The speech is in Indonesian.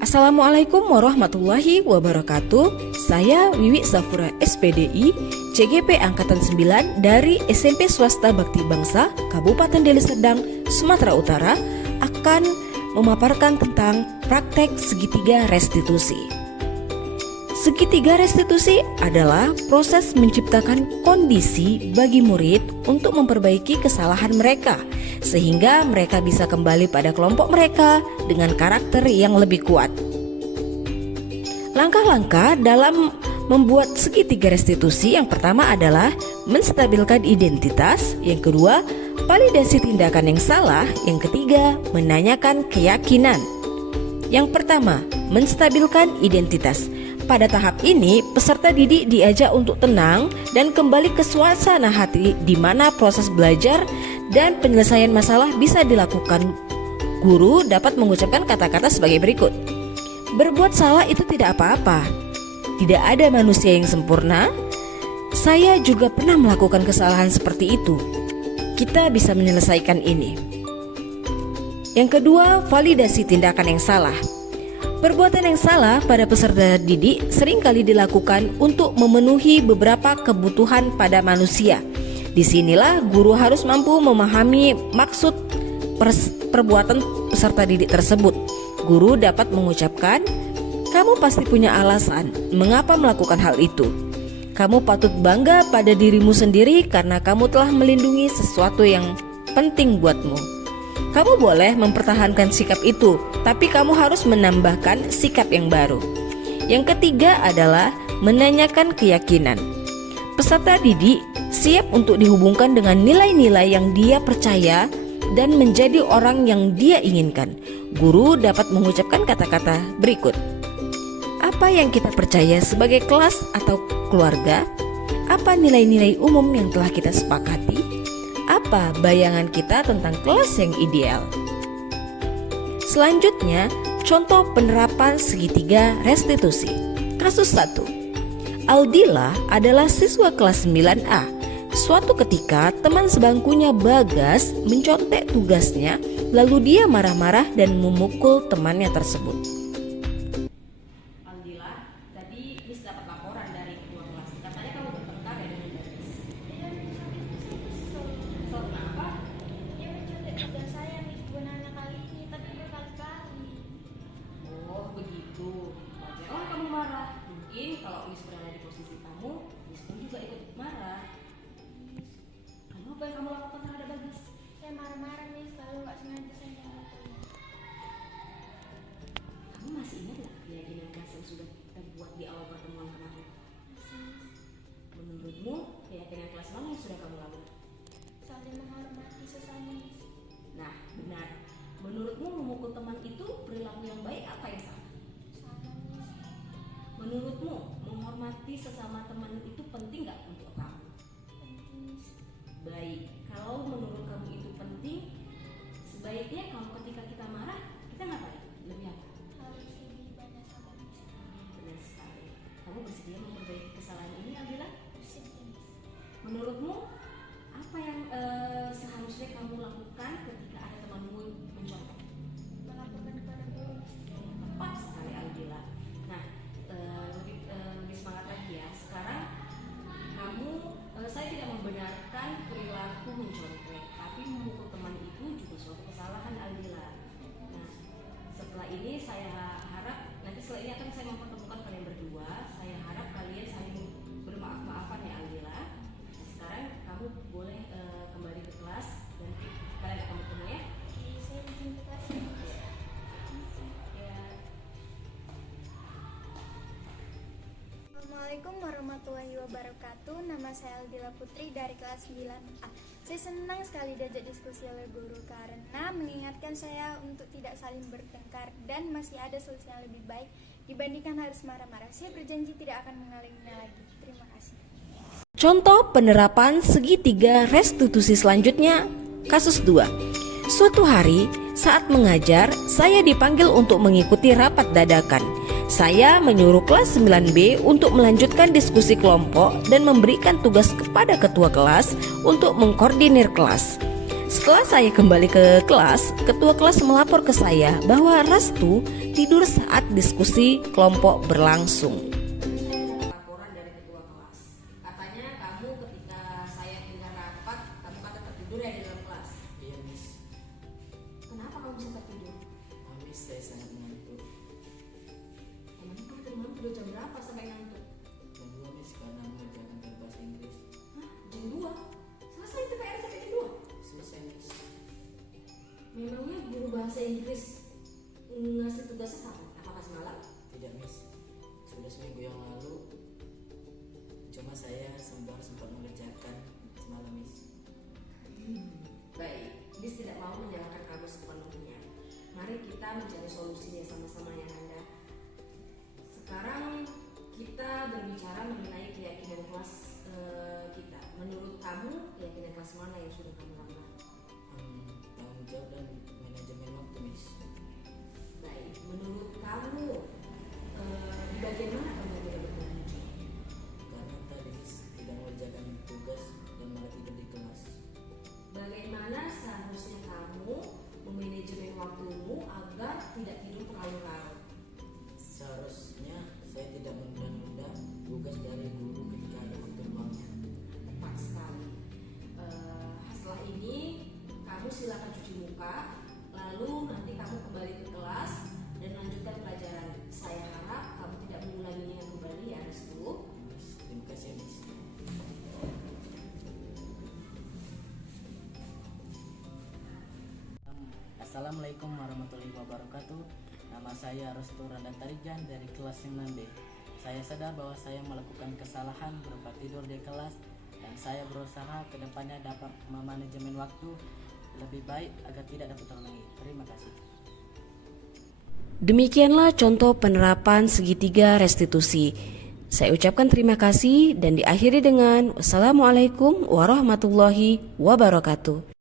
Assalamualaikum warahmatullahi wabarakatuh. Saya Wiwi Zafura SPDI, CGP Angkatan 9 dari SMP Swasta Bakti Bangsa, Kabupaten Deli Serdang, Sumatera Utara, akan memaparkan tentang praktek segitiga restitusi. Segitiga restitusi adalah proses menciptakan kondisi bagi murid untuk memperbaiki kesalahan mereka, sehingga mereka bisa kembali pada kelompok mereka dengan karakter yang lebih kuat. Langkah-langkah dalam membuat segitiga restitusi yang pertama adalah menstabilkan identitas, yang kedua validasi tindakan yang salah, yang ketiga menanyakan keyakinan. Yang pertama, menstabilkan identitas. Pada tahap ini, peserta didik diajak untuk tenang dan kembali ke suasana hati di mana proses belajar dan penyelesaian masalah bisa dilakukan. Guru dapat mengucapkan kata-kata sebagai berikut. Berbuat salah itu tidak apa-apa. Tidak ada manusia yang sempurna. Saya juga pernah melakukan kesalahan seperti itu. Kita bisa menyelesaikan ini. Yang kedua, validasi tindakan yang salah. Perbuatan yang salah pada peserta didik seringkali dilakukan untuk memenuhi beberapa kebutuhan pada manusia. Disinilah guru harus mampu memahami maksud perbuatan peserta didik tersebut. Guru dapat mengucapkan, "Kamu pasti punya alasan mengapa melakukan hal itu. Kamu patut bangga pada dirimu sendiri karena kamu telah melindungi sesuatu yang penting buatmu. Kamu boleh mempertahankan sikap itu, tapi kamu harus menambahkan sikap yang baru." Yang ketiga adalah menanyakan keyakinan. Peserta didik siap untuk dihubungkan dengan nilai-nilai yang dia percaya dan menjadi orang yang dia inginkan. Guru dapat mengucapkan kata-kata berikut. Apa yang kita percaya sebagai kelas atau keluarga? Apa nilai-nilai umum yang telah kita sepakati? Apa bayangan kita tentang kelas yang ideal? Selanjutnya, contoh penerapan segitiga restitusi. Kasus 1. Aldila adalah siswa kelas 9A. Suatu ketika, teman sebangkunya Bagas mencontek tugasnya, lalu dia marah-marah dan memukul temannya tersebut. Aldila, tadi Miss dapat laporan dari ketua kelas. Katanya kamu bertengkar dengan Bagas. Kenapa? Dia mencontek tugas saya, Miss, bukan hanya kali ini, tapi berkali-kali. Oh begitu. Wajarlah kamu marah. Mungkin kalau Miss berada di posisi kamu, Miss pun juga ikut marah. Lalu apa yang kamu lakukan terhadap Bagas? Saya marah-marah, Miss, lalu nggak sengaja saya memukulnya. Kamu masih ingat nggak keyakinan kelas yang sudah kita buat di awal pertemuan kemarin? Menurutmu keyakinan kelas mana yang sudah kamu lakukan? Saling menghormati sesama, Miss. Nah benar. Menurutmu memukul teman itu perilaku yang baik apa yang salah? Salah, Miss. Menurutmu menghormati sesama teman itu penting nggak untuk kamu? Penting, Miss. Baik, kalau menurut kamu itu penting, sebaiknya kamu ketika kita marah, kita ngapain? Lebih apa? Harus lebih banyak sabar, Miss. Benar sekali. Kamu bersedia memperbaiki kesalahan ini, Aldila? Bersedia, Miss. Menurutmu apa yang seharusnya kamu lakukan ketika ada temanmu mencontek? Melaporkan kepada guru, Miss. Tepat sekali, Aldila. Nah, lebih semangat lagi ya. Sekarang kamu, saya tidak membenarkan perilaku mencontek, tapi memukul teman itu juga suatu kesalahan, Aldila. Nah, setelah ini saya harap nanti setelah ini akan saya mempertemukan kalian berdua. Saya harap kalian saling bermaaf-maafan ya, Aldila. Nah, sekarang kamu boleh kembali ke kelas dan kalian akan bertemu ya. Saya izin ke kelas, Miss. Ya. Assalamualaikum warahmatullahi wabarakatuh. Nama saya Aldila Putri dari kelas 9A. Saya senang sekali diajak diskusi oleh guru karena mengingatkan saya untuk tidak saling bertengkar dan masih ada solusi yang lebih baik dibandingkan harus marah-marah. Saya berjanji tidak akan mengulanginya lagi. Terima kasih. Contoh penerapan segitiga restitusi selanjutnya, kasus 2. Suatu hari, saat mengajar, saya dipanggil untuk mengikuti rapat dadakan. Saya menyuruh kelas 9B untuk melanjutkan diskusi kelompok dan memberikan tugas kepada ketua kelas untuk mengkoordinir kelas. Setelah saya kembali ke kelas, ketua kelas melapor ke saya bahwa Restu tidur saat diskusi kelompok berlangsung. Laporan dari ketua kelas, katanya kamu ketika saya dengar rapat, kamu kata tertidur ya di dalam kelas. Iya, Miss. Kenapa kamu bisa tertidur? Miss, saya sangat mengantuk. Emangnya kamu dari malam tidur jam berapa sampai ngantuk? Jam 2, Miss, karena mengerjakan bahasa Inggris. Hah? Jam 2? Selesai TPR sampai jam 2? Selesai, Miss. Memangnya guru bahasa Inggris ngasih tugasnya kapan? Apakah semalam? Tidak, Miss. Sudah seminggu yang lalu. Cuma saya sempat mengerjakan semalam, Miss. Baik, Miss tidak mau menyalahkan kamu sepenuhnya. Mari kita mencari solusinya sama-sama ya Anda. Sekarang kita berbicara mengenai keyakinan kelas kita. Menurut kamu keyakinan kelas mana yang sudah kamu langgar? Tanggung jawab dan manajemen waktu, Miss. Baik, menurut kamu di bagian mana kamu tidak bertanggung jawab? Karena tadi Miss tidak mengerjakan tugas dan malah tidur di kelas. Bagaimana seharusnya kamu memanajemen waktumu agar tidak tidur terlalu larut? Seharusnya saya tidak menunda-nunda tugas dari guru ketika ada waktu luangnya. Tepat sekali. Setelah ini kamu silakan cuci muka, lalu nanti kamu kembali ke kelas dan lanjutkan pelajaran. Saya harap kamu tidak mengulanginya kembali ya Restu. Miss, terima kasih, Miss. Assalamualaikum warahmatullahi wabarakatuh. Nama saya Restu Randa Tarijan dari kelas 9B. Saya sadar bahwa saya melakukan kesalahan berupa tidur di kelas dan saya berusaha ke depannya dapat memanajemen waktu lebih baik agar tidak dapat terulangi. Terima kasih. Demikianlah contoh penerapan segitiga restitusi. Saya ucapkan terima kasih dan diakhiri dengan wassalamualaikum warahmatullahi wabarakatuh.